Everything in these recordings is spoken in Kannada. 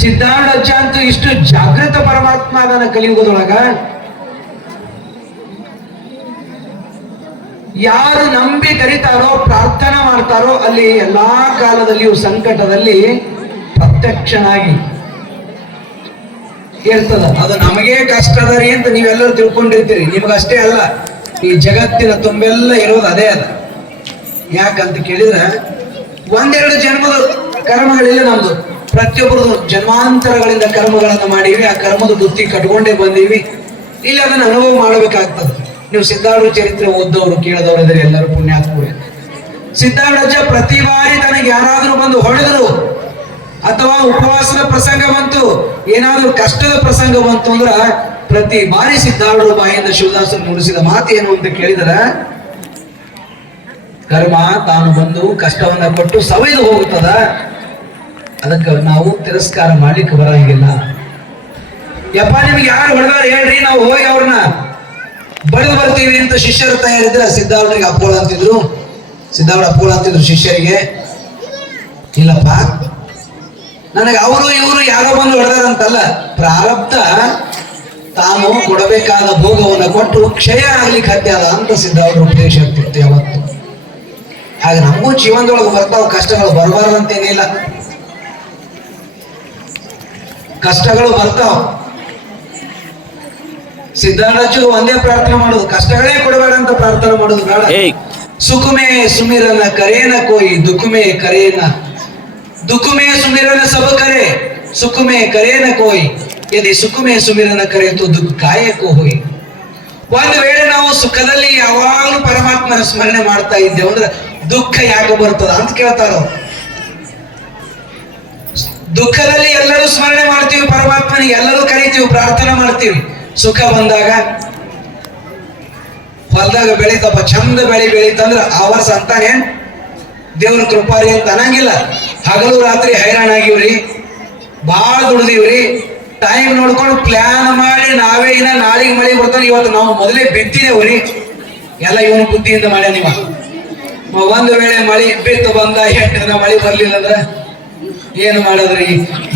ಸಿದ್ಧಾರೂಢ ಅಂತೂ ಇಷ್ಟು ಜಾಗೃತ ಪರಮಾತ್ಮ ಅದನ್ನ ಕಲಿಯುವುದೊಳಗ ಯಾರು ನಂಬಿ ಕರೀತಾರೋ, ಪ್ರಾರ್ಥನಾ ಮಾಡ್ತಾರೋ, ಅಲ್ಲಿ ಎಲ್ಲಾ ಕಾಲದಲ್ಲಿಯೂ ಸಂಕಟದಲ್ಲಿ ಪ್ರತ್ಯಕ್ಷನಾಗಿ ಇರ್ತದ. ಅದು ನಮಗೆ ಕಷ್ಟದ ರೀ ಅಂತ ನೀವೆಲ್ಲರೂ ತಿಳ್ಕೊಂಡಿರ್ತೀರಿ. ನಿಮಗಷ್ಟೇ ಅಲ್ಲ, ಈ ಜಗತ್ತಿನ ತುಂಬೆಲ್ಲ ಇರೋದು ಅದೇ ಅದ. ಯಾಕಂತ ಕೇಳಿದ್ರೆ, ಒಂದೆರಡು ಜನ್ಮದ ಕರ್ಮಗಳಿಲ್ಲ ನಮ್ದು. ಪ್ರತಿಯೊಬ್ಬರು ಜನ್ಮಾಂತರಗಳಿಂದ ಕರ್ಮಗಳನ್ನು ಮಾಡಿವಿ ಆ ಕರ್ಮದ ಬುದ್ಧಿ ಕಟ್ಕೊಂಡೇ ಬಂದೀವಿ ಇಲ್ಲಿ ಅದನ್ನು ಅನುಭವ ಮಾಡಬೇಕಾಗ್ತದೆ. ನೀವು ಸಿದ್ಧಾರ್ಥ ಚರಿತ್ರೆ ಓದ್ದವರು, ಕೇಳಿದವರು ಇದ್ರೆ ಎಲ್ಲರೂ ಪುಣ್ಯಾತ್ಮರು ಸಿದ್ಧಾರ್ಥ ಪ್ರತಿ ಬಾರಿ ತನಗೆ ಯಾರಾದರೂ ಬಂದು ಹೊಡೆದ್ರು, ಅಥವಾ ಉಪವಾಸದ ಪ್ರಸಂಗ ಬಂತು, ಏನಾದ್ರೂ ಕಷ್ಟದ ಪ್ರಸಂಗ ಬಂತು ಅಂದ್ರ ಪ್ರತಿ ಬಾರಿ ಸಿದ್ಧಾರೂಢ ಬಾಯಿಂದ ಶಿವದಾಸರು ನುಡಿಸಿದ ಮಾತು ಏನು ಅಂತ ಕೇಳಿದರ, ಕರ್ಮ ತಾನು ಬಂದು ಕಷ್ಟವನ್ನ ಕೊಟ್ಟು ಸವೆದು ಹೋಗುತ್ತದ. ಅದಕ್ಕೆ ನಾವು ತಿರಸ್ಕಾರ ಮಾಡ್ಲಿಕ್ಕೆ ಬರಂಗಿಲ್ಲ ಯಪ್ಪ, ನಿಮ್ಗೆ ಯಾರು ಹೊಡೆದಾರ ಹೇಳ್ರಿ, ನಾವು ಹೋಗಿ ಅವ್ರನ್ನ ಬಡಿದು ಬರ್ತೀವಿ ಅಂತ ಶಿಷ್ಯರು ತಯಾರಿದ್ರೆ ಸಿದ್ಧಾವಣಿಗೆ ಅಪ್ಪೋಳ ಅಂತಿದ್ರು. ಸಿದ್ಧಾವಣ ಅಪ್ಪೋಳ ಅಂತಿದ್ರು ಶಿಷ್ಯರಿಗೆ. ಇಲ್ಲಪ್ಪ, ನನಗೆ ಅವರು ಇವರು ಯಾರೋ ಬಂದು ಹೊಡೆದಾರಂತಲ್ಲ, ಪ್ರಾರಬ್ಧ ತಾನು ಕೊಡಬೇಕಾದ ಭೋಗವನ್ನು ಕೊಟ್ಟು ಕ್ಷಯ ಆಗ್ಲಿಕ್ಕೆ ಹತ್ಯಾದ ಅಂತ ಸಿದ್ಧಾವರ ಉಪದೇಶ ಆಗ್ತಿತ್ತು ಯಾವತ್ತು. ಹಾಗೆ ನಮಗೂ ಜೀವನದೊಳಗೆ ಬರ್ತಾವ ಕಷ್ಟಗಳು ಬರಬಾರ್ದಂತೇನಿಲ್ಲ ಕಷ್ಟಗಳು ಬರ್ತಾವ. ಸಿದ್ಧಾರಾಜು ಒಂದೇ ಪ್ರಾರ್ಥನೆ ಮಾಡುದು ಕಷ್ಟಗಳೇ ಕೊಡಬೇಡ ಅಂತ ಪ್ರಾರ್ಥನೆ ಮಾಡುದು ಬೇಡ. ಸುಖಮೇ ಸುಮಿರನ ಕರೇನ ಕೋಯಿ ದುಃಖಮೇ ಕರೇನ. ದುಃಖಮೇ ಸುಮಿರನ ಸಬ ಕರೆ ಸುಖಮೇ ಕರೇನ ಕೋಯಿ. ಯದಿ ಸುಖಮೇ ಸುಮಿರನ ಕರೆಯಿತು ದುಃಖ ಕಾಯಕೋ ಹೋಯಿ. ಒಂದು ವೇಳೆ ನಾವು ಸುಖದಲ್ಲಿ ಯಾವಾಗಲೂ ಪರಮಾತ್ಮನ ಸ್ಮರಣೆ ಮಾಡ್ತಾ ಇದ್ದೇವೆ ಅಂದ್ರೆ ದುಃಖ ಯಾಕೆ ಬರ್ತದ ಅಂತ ಕೇಳ್ತಾರ. ದುಃಖದಲ್ಲಿ ಎಲ್ಲರೂ ಸ್ಮರಣೆ ಮಾಡ್ತೀವಿ, ಪರಮಾತ್ಮನಿಗೆ ಎಲ್ಲರೂ ಕರಿತೀವಿ, ಪ್ರಾರ್ಥನೆ ಮಾಡ್ತೀವಿ. ಸುಖ ಬಂದಾಗ ಹೊಲದಾಗ ಬೆಳೀತಪ್ಪ ಚಂದ ಬೆಳಿ ಬೆಳೀತಂದ್ರ ಆವಾಸ ಅಂತಾನೆ ದೇವ್ರ ಕೃಪಾರಿ ಅಂತ ಅನ್ನಂಗಿಲ್ಲ. ಹಗಲು ರಾತ್ರಿ ಹೈರಾಣ ಆಗಿವ್ರಿ ಭಾಳ ದುಡ್ದಿವ್ರಿ. ಟೈಮ್ ನೋಡ್ಕೊಂಡು ಪ್ಲಾನ್ ಮಾಡಿ ನಾವೇ ಇನ್ನ ನಾಳೆಗೆ ಮಳೆ ಬರ್ತಾನೆ, ಇವತ್ತು ನಾವು ಮೊದಲೇ ಬಿತ್ತಿದೇವ್ರಿ. ಎಲ್ಲ ಇವನು ಬುದ್ಧಿಯಿಂದ ಮಾಡ್ಯ ನೀವ ಒಂದು ವೇಳೆ ಮಳೆ ಬಿತ್ತು ಬಂದ ದಿನ ಮಳಿ ಬರ್ಲಿಲ್ಲ ಅಂದ್ರ ಏನು ಮಾಡೋದ್ರಿ?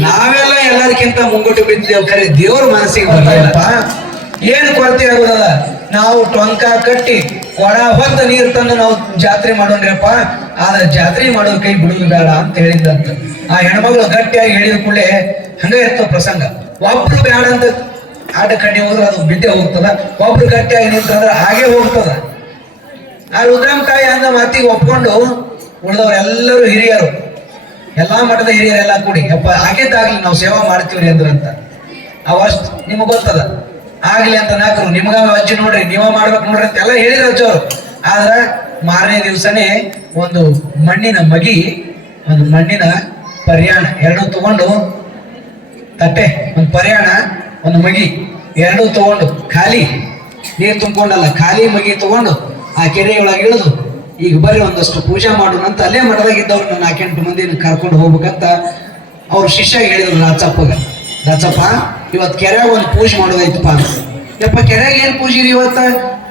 ನಾವೆಲ್ಲ ಎಲ್ಲದಕ್ಕಿಂತ ಮುಂಗುಟ್ಟು ಬಿದ್ದೇವೆ ಖರೆ ದೇವ್ರ ಮನಸ್ಸಿಗೆ ಬರ್ಲಿಲ್ಲಪ್ಪ ಏನು ಕೊರತೆ ಆಗುದಲ್ಲ? ನಾವು ಟೊಂಕ ಕಟ್ಟಿ ಕೊಡ ಹೊತ್ತ ನೀರ್ ತಂದು ನಾವು ಜಾತ್ರೆ ಮಾಡೋಣ್ರಪ್ಪ ಆದ್ರೆ ಜಾತ್ರೆ ಮಾಡೋ ಕೈ ಬಿಡುದು ಬೇಡ ಅಂತ ಹೇಳಿದ್ದಂತ ಆ ಹೆಣ್ಮಗಳು ಗಟ್ಟಿಯಾಗಿ ಹೇಳಿದ ಕೂಡಲೇ ಹಂಗ ಇರ್ತವ ಪ್ರಸಂಗ. ಒಬ್ರು ಬೇಡ ಅಂತ ಆಟ ಕಣ್ಣಿ ಹೋದ್ರೆ ಅದು ಬಿದ್ದೆ ಹೋಗ್ತದ. ಒಬ್ರು ಗಟ್ಟಿಯಾಗಿ ನಿಂತಂದ್ರೆ ಹಾಗೆ ಹೋಗ್ತದ. ಆ ರುದ್ರಮ್ ತಾಯಿ ಅಂದ ಮಾತಿಗೆ ಒಪ್ಕೊಂಡು ಉಳಿದವ್ರೆಲ್ಲರೂ ಹಿರಿಯರು ಎಲ್ಲಾ ಮಠದ ಹಿರಿಯರೆಲ್ಲ ಕೂಡಿ, ಯಪ್ಪ ಆಗೇದಾಗ್ಲಿ ನಾವು ಸೇವಾ ಮಾಡ್ತೀವ್ರಿ ಅಂದ್ರಂತ. ಅವಷ್ಟು ನಿಮ್ಗೆ ಗೊತ್ತದ? ಆಗ್ಲಿ ಅಂತ ನಾಕರು ನಿಮ್ಗ ಅಜ್ಜಿ ನೋಡ್ರಿ, ನೀವ ಮಾಡ್ಬೇಕು ನೋಡ್ರಿ ಅಂತ ಎಲ್ಲ ಹೇಳಿದ್ರು ಅಜ್ಜವ್ರು ಆದ್ರ ಮಾರನೇ ದಿವಸನೇ ಒಂದು ಮಣ್ಣಿನ ಮಗಿ, ಒಂದು ಮಣ್ಣಿನ ಪರ್ಯಾಣ, ಎರಡು ತಗೊಂಡು ತಟ್ಟೆ, ಒಂದು ಪರ್ಯಾಣ, ಒಂದು ಮಗಿ, ಎರಡು ತಗೊಂಡು ಖಾಲಿ, ನೀರು ತುಂಬಿಕೊಂಡಲ್ಲ, ಖಾಲಿ ಮಗಿ ತಗೊಂಡು ಆ ಕೆರೆಯೊಳಗೆ ಇಳಿದು ಈಗ ಬರ್ರಿ ಒಂದಷ್ಟು ಪೂಜೆ ಮಾಡೋಣ ಅಂತ ಅಲ್ಲೇ ಮಠದಾಗ ಇದ್ದವ್ರು ನನ್ನ ನಾಲ್ಕೆಂಟು ಮಂದಿನ ಕರ್ಕೊಂಡು ಹೋಗ್ಬೇಕಂತ ಅವ್ರ ಶಿಷ್ಯ ಹೇಳಿದ್ರು ರಾಚಪ್ಪಗ ರಾಚಪ್ಪ ಇವತ್ತು ಕೆರೆಯಾಗ ಒಂದು ಪೂಜೆ ಮಾಡೋದೈತಪ್ಪ ಯಪ್ಪ, ಕೆರೆಯಾಗ ಏನು ಪೂಜೆ ರೀ ಇವತ್ತು?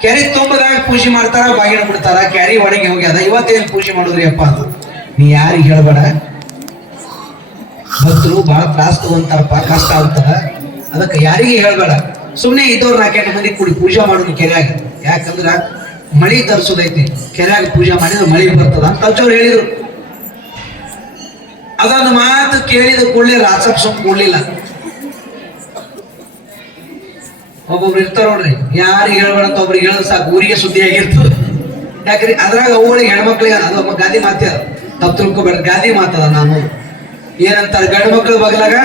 ಕೆರೆ ತುಂಬದಾಗ ಪೂಜೆ ಮಾಡ್ತಾರ, ಬಾಗಿನ ಬಿಡ್ತಾರ, ಕೆರೆ ಒಳಗೆ ಹೋಗ್ಯದ ಇವತ್ತೇನು ಪೂಜೆ ಮಾಡೋದ್ರಿ ಅಪ್ಪ ಅಂತ. ನೀ ಯಾರಿಗೆ ಹೇಳ್ಬೇಡ. ಭಕ್ತರು ಬಹಳ ತ್ರಾಸ ತಗೊಂತಾರಪ್ಪ ಕಷ್ಟ ಆಗ್ತದ ಅದಕ್ಕೆ ಯಾರಿಗೆ ಹೇಳ್ಬೇಡ. ಸುಮ್ಮನೆ ಇದ್ದವ್ರು ನಾಲ್ಕೆಂಟು ಮಂದಿ ಕೂಡಿ ಪೂಜೆ ಮಾಡೋದು ಕೆರೆಯಾಗ ಯಾಕಂದ್ರ ಮಳಿ ತರಿಸೋದೈತಿ. ಕೆರೆಯಾಗ ಪೂಜೆ ಮಾಡಿದ್ರೆ ಮಳಿ ಬರ್ತದ ಅಂತ ಅಜ್ಜವ್ರು ಹೇಳಿದ್ರು. ಅದೊಂದು ಮಾತು ಕೇಳಿದ ಕೂಡಲೇ ರಾಸಪ್ ಸುಮ್ ಕೊಡ್ಲಿಲ್ಲ. ಒಬ್ಬೊಬ್ರು ಇರ್ತಾರ ನೋಡ್ರಿ. ಯಾರಿಗೆ ಹೇಳ್ಬೇಡ ಅಂತ ಒಬ್ರಿಗೆ ಸಾಕು, ಊರಿಗೆ ಸುದ್ದಿ ಆಗಿರ್ತದೆ. ಯಾಕ್ರಿ? ಅದ್ರಾಗ ಅವುಗಳಿಗೆ ಹೆಣ್ಮಕ್ಳಿಗೆ ಅದು ಗಾದಿ ಮಾತೆ ತಪ್ಪು ತಿಳ್ಕೊಬೇಡ, ಗಾದಿ ಮಾತದ ನಾನು. ಏನಂತಾರೆ? ಗಂಡು ಮಕ್ಳು ಬಗಲಾಗ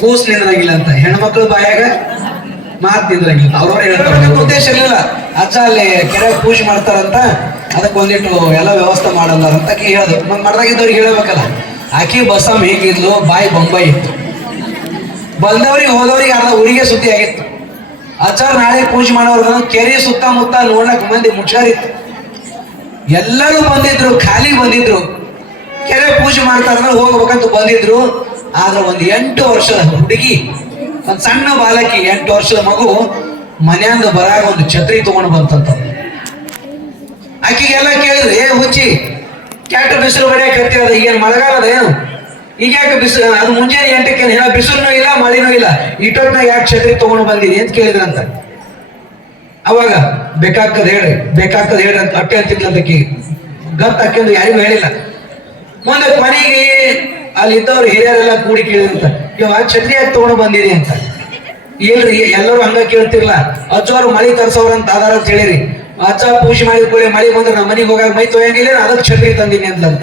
ಕೂಸ್ ನಿಂದ್ರಂಗಿಲ್ಲ ಅಂತ. ಹೆಣ್ಮಕ್ಳು ಬಾಯಾಗ ಮಾತು ನಿಂದ್ರಂಗಿಲ್ಲ. ಅವ್ರವ್ರ ಹೇಳ್ತಾರೆ. ಉದ್ದೇಶ ಇರಲಿಲ್ಲ. ಅಜ್ಜ ಅಲ್ಲಿ ಕೆರೆ ಪೂಜೆ ಮಾಡ್ತಾರಂತ, ಅದಕ್ಕೆ ಒಂದಿಟ್ಟು ಎಲ್ಲ ವ್ಯವಸ್ಥೆ ಮಾಡಲ್ಲ ಅಂತ ಹೇಳೋದು. ಮತ್ತೆ ಮಾಡ್ದಾಗಿದ್ದವ್ರಿಗೆ ಹೇಳಬೇಕಲ್ಲ ಆಕಿ ಬಸಮ್ ಹೇಗಿದ್ಲು, ಬಾಯಿ ಬೊಂಬೈ ಇತ್ತು. ಬಂದವ್ರಿಗೆ ಹೋದವ್ರಿಗೆ ಅರ್ಧ ಊರಿಗೆ ಸುದ್ದಿ ಆಗಿತ್ತು. ಅಜ್ಜಾರ್ ನಾಳೆ ಪೂಜೆ ಮಾಡೋರು ಕೆರೆ ಸುತ್ತಮುತ್ತ ನೋಡಕ್ ಮಂದಿ ಮುಚ್ಚಾರಿತ್ತು ಎಲ್ಲರೂ ಬಂದಿದ್ರು, ಖಾಲಿ ಬಂದಿದ್ರು. ಕೆರೆ ಪೂಜೆ ಮಾಡ್ತಾ ಇದ್ರೆ ಹೋಗ್ಬೇಕಂತ ಬಂದಿದ್ರು. ಆದ್ರೆ ಒಂದು ಎಂಟು ವರ್ಷದ ಹುಡುಗಿ, ಒಂದು ಸಣ್ಣ ಬಾಲಕಿ, ಎಂಟು ವರ್ಷದ ಮಗು ಮನ್ಯಾಂದ ಬರಾಗ ಒಂದು ಛತ್ರಿ ತಗೊಂಡು ಬಂತಂತ. ಆಕಿಗೆಲ್ಲ ಕೇಳಿದ್ರು, ಏ ಹುಚ್ಚಿ, ಕೆಟ್ಟ ಬಿಸಿಲು ಬಡಿಯಾಕ ಹತ್ತಿರದ ಈಗೇನು ಮಳೆಗಾಲದ ಏನು? ಈಗ ಯಾಕೆ ಬಿಸಿಲು, ಅದು ಮುಂಜಾನೆ ಎಂಟಕ್ಕೆ ಹೇಳ ಬಿಸಿಲೂ ಇಲ್ಲ, ಮಳೆನೂ ಇಲ್ಲ, ಇಟ್ಟೊಟ್ನಾಗ ಯಾಕೆ ಛತ್ರಿ ತಗೊಂಡು ಬಂದಿದೆ? ಅಂತ ಕೇಳಿದ್ರಂತ ಅವಾಗ ಬೇಕಾಗ್ತದ ಹೇಳ್ರಿ ಬೇಕಾಗ್ತದ ಹೇಳ್ರಿ ಅಂತ ಅಟ್ಟೆ ಅಂತಿದ್ಲಂತಕಿ ಗಪ್ ಹಾಕ್ಯಂದು ಯಾರಿಗೂ ಹೇಳಿಲ್ಲ. ಮುಂದೆ ಕೊನೆಗೆ ಅಲ್ಲಿ ಇದ್ದವ್ರು ಹಿರಿಯರೆಲ್ಲ ಕೂಡಿ ಕೇಳಿದ್ರಂತ ಇವಾಗ ಛತ್ರಿ ಯಾಕೆ ತಗೊಂಡು ಬಂದಿರಿ ಅಂತ. ಇಲ್ರಿ ಎಲ್ಲರೂ ಹಂಗ ಕೇಳ್ತಿರ್ಲ? ಅಜ್ಜವರು ಮಳಿ ತರ್ಸವ್ರ ಅಂತ ಆಧಾರ ಅಂತ ಹೇಳಿರಿ. ಅಜ್ಜ ಪೂಜೆ ಮಾಡಿದ ಕೂಡಲೇ ಮಳಿ ಬಂದ್ರೆ ನಮ್ಮ ಮನೆಗೆ ಹೋಗಾಗ ಮೈ ತೊಯಂಗಿಲ್ಲ ಅದಕ್ಕೆ ಛತ್ರಿ ತಂದಿನಿ ಅಂದ್ಲಂತ.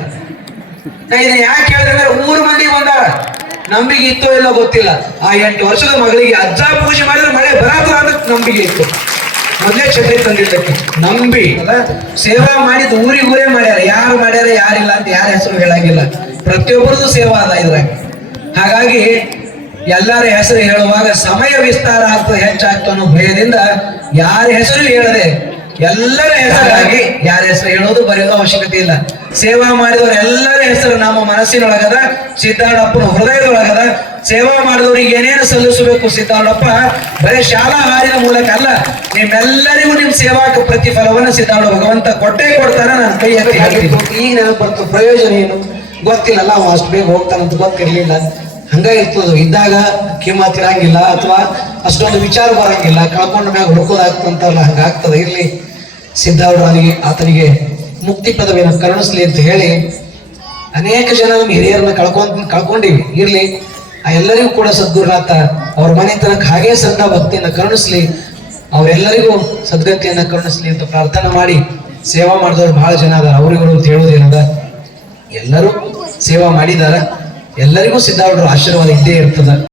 ನಾ ಯಾಕೆ ಹೇಳಿದ್ರೆ ಊರ್ ಮಂದಿ ಬಂದಾರ. ನಂಬಿಕೆ ಇತ್ತೋ ಇಲ್ಲೋ ಗೊತ್ತಿಲ್ಲ. ಆ ಎಂಟು ವರ್ಷದ ಮಗಳಿಗೆ ಅಜ್ಜ ಪೂಜೆ ಮಾಡಿದ್ರೆ ಮಳೆ ಬರಾತ್ರ ಅಂತ ನಂಬಿಕೆ ಇತ್ತು. ಮೊದಲೇ ಛತ್ರಿ ತಂದಿದ್ದಕ್ಕೆ. ನಂಬಿ. ಅಲ್ಲ ಸೇವಾ ಮಾಡಿದ ಊರಿಗೆ ಊರೇ ಮಾಡ್ಯಾರ. ಯಾರು ಮಾಡ್ಯಾರ, ಯಾರಿಲ್ಲ ಅಂತ ಯಾರ ಹೆಸರು ಹೇಳಾಗಿಲ್ಲ. ಪ್ರತಿಯೊಬ್ಬರದು ಸೇವಾ ಅದ ಇದ್ರಾಗ. ಹಾಗಾಗಿ ಎಲ್ಲರ ಹೆಸರು ಹೇಳುವಾಗ ಸಮಯ ವಿಸ್ತಾರ ಆಗ್ತದೆ ಹೆಚ್ಚಾಗ್ತ ಅನ್ನೋ ಭಯದಿಂದ ಯಾರ ಹೆಸರು ಹೇಳದೆ, ಎಲ್ಲರ ಹೆಸರಾಗಿ ಯಾರ ಹೆಸರು ಹೇಳೋದು ಬರೆಯೋದು ಅವಶ್ಯಕತೆ ಇಲ್ಲ. ಸೇವಾ ಮಾಡಿದವರು ಎಲ್ಲರ ಹೆಸರು ನಮ್ಮ ಮನಸ್ಸಿನೊಳಗದ, ಸಿದ್ದಾರಪ್ಪನ ಹೃದಯದೊಳಗದ, ಸೇವಾ ಮಾಡಿದವರಿಗೆ ಏನೇನು ಸಲ್ಲಿಸಬೇಕು ಸಿದ್ದಾರಪ್ಪ, ಬರೀ ಶಾಲಾ ಹಾರಿನ ಮೂಲಕ ಅಲ್ಲ, ನಿಮ್ಮೆಲ್ಲರಿಗೂ ನಿಮ್ ಸೇವಾಕ ಪ್ರತಿಫಲವನ್ನು ಸಿದ್ದಾಡ ಭಗವಂತ ಕೊಟ್ಟೇ ಕೊಡ್ತಾನೆ ನಾನು ಕೈ ಎತ್ತಿ ಈಗ ನೆನಪು ಬರ್ತು ಪ್ರಯೋಜನ ಏನು? ಗೊತ್ತಿಲ್ಲಲ್ಲ ಅಷ್ಟು ಬೇಗ ಹೋಗ್ತಾನಂತ ಗೊತ್ತಿರ್ಲಿಲ್ಲ. ಹಂಗ ಇರ್ತದ ಇದ್ದಾಗ ಕಿಮ್ಮತ್ತಿರಂಗಿಲ್ಲ ಅಥವಾ ಅಷ್ಟೊಂದು ವಿಚಾರ ಬರಂಗಿಲ್ಲ. ಕಳ್ಕೊಂಡ ಮ್ಯಾಗ ಹುಡುಕೋದಾಗ್ತಂತಲ್ಲ, ಹಂಗಾಗ್ತದ. ಇರ್ಲಿ ಸಿದ್ಧಾರೂಢನಿಗೆ ಆತನಿಗೆ ಮುಕ್ತಿ ಪದವಿಯನ್ನು ಕರುಣಿಸ್ಲಿ ಅಂತ ಹೇಳಿ ಅನೇಕ ಜನ ನಮ್ಮ ಹಿರಿಯರನ್ನ ಕಳ್ಕೊಂಡ್, ಕಳ್ಕೊಂಡಿವಿ. ಇರ್ಲಿ, ಆ ಎಲ್ಲರಿಗೂ ಕೂಡ ಸದ್ಗುರುನಾಥ ಅವ್ರ ಮನೆ ತನಕ ಹಾಗೇ ಸಣ್ಣ ಭಕ್ತಿಯನ್ನ ಕರುಣಿಸ್ಲಿ, ಅವರೆಲ್ಲರಿಗೂ ಸದ್ಗತಿಯನ್ನ ಕರುಣಿಸ್ಲಿ ಅಂತ ಪ್ರಾರ್ಥನೆ ಮಾಡಿ ಸೇವಾ ಮಾಡಿದವ್ರು ಬಹಳ ಜನ ಅದಾರ. ಅವ್ರಿಗೂ ಅಂತ ಹೇಳೋದೇನದ ಎಲ್ಲರೂ ಸೇವಾ ಮಾಡಿದಾರ. ಎಲ್ಲರಿಗೂ ಸಿದ್ಧಾರೂಢರ ಆಶೀರ್ವಾದ ಇದ್ದೇ ಇರ್ತದ.